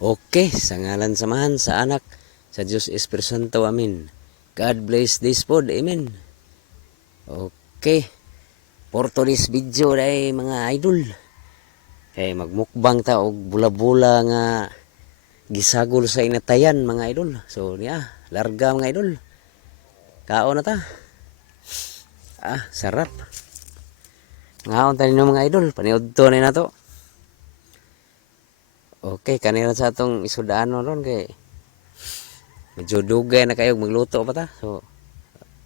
Okay, sa ngalan samahan sa anak sa Diyos Espiritu Santo. Amen. God bless this pod. Amen. Okay. For today's video day mga idol. Kay magmukbang ta og bula-bula nga gisagol sa inatayan mga idol. So niya, larga mga idol. Kaon na ta. Ah, sarap. Ngaon tayo mga idol. Paniod to na to. Okay, kanina sa atong isudaan ron kay medyo dugay na kayo magluto pa ta. So,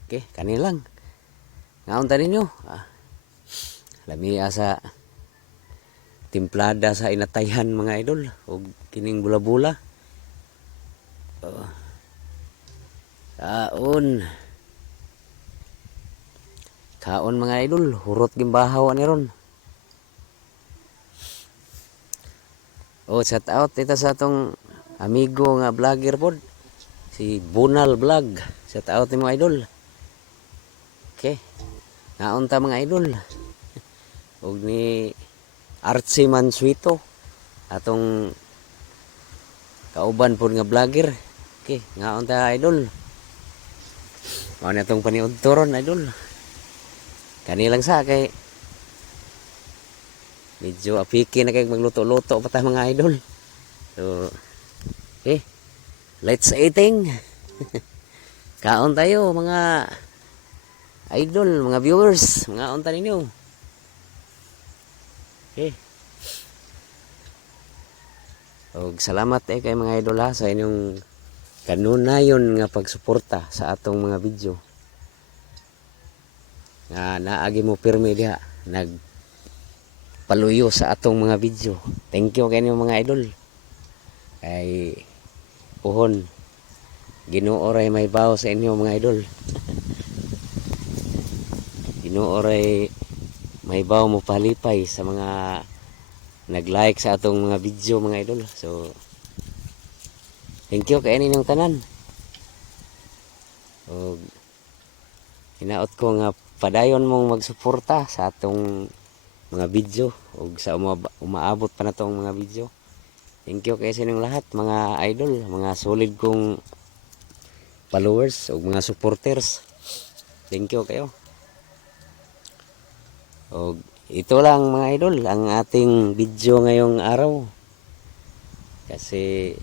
okay, kanina lang. Ngaon ta ninyo. Ah, lamia sa timplada sa inatayan mga idol o kining bula-bula. Oh. Kaon. Kaon mga idol, hurot gimbahaw ni ron. Oh, shout out ito sa atong amigo nga vlogger pod. Si Bunal Vlog. Shout out ni mga idol. Okay. Naon ta mga idol. Og ni Archie Mansuito. Atong kauban pod nga vlogger. Okay, ngaon ta idol. Mao na atong paniud turon idol. Kani lang sa kay medyo apiki na kayo magluto-luto pa tayo mga idol. So, okay. Let's eating. Kaon tayo mga idol, mga viewers. Mga unta ninyo. Okay. Og salamat eh kay mga idol ha sa inyong kanunayon nga pagsuporta sa atong mga video. Nga naagi mo pirmi diha nag paluyo sa atong mga video. Thank you kanyo mga idol. Kay puhon Ginoo ray may bawo sa inyo mga idol. Ginoo ray may bawo mo palipay sa mga nag-like sa atong mga video mga idol. So thank you kay ninyong tanan. Og hinaot ko nga padayon mong magsuporta sa atong mga video ug sa uma- umaabot pa na tong mga video. Thank you kay sa inyong lahat mga idol, mga solid kong followers ug mga supporters. Thank you kayo. Og ito lang mga idol ang ating video ngayong araw. Kasi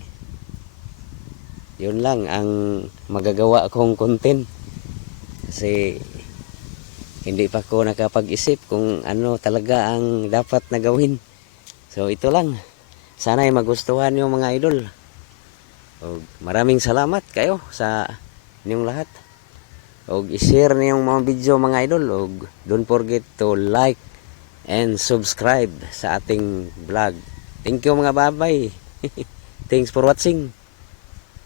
yun lang ang magagawa kong content. Kasi hindi pa ko nakapag-isip kung ano talaga ang dapat na gawin. So ito lang. Sana ay magustuhan niyo mga idol. O, maraming salamat kayo sa inyong lahat. O i-share niyong mga video mga idol. O don't forget to like and subscribe sa ating vlog. Thank you mga babay. Thanks for watching.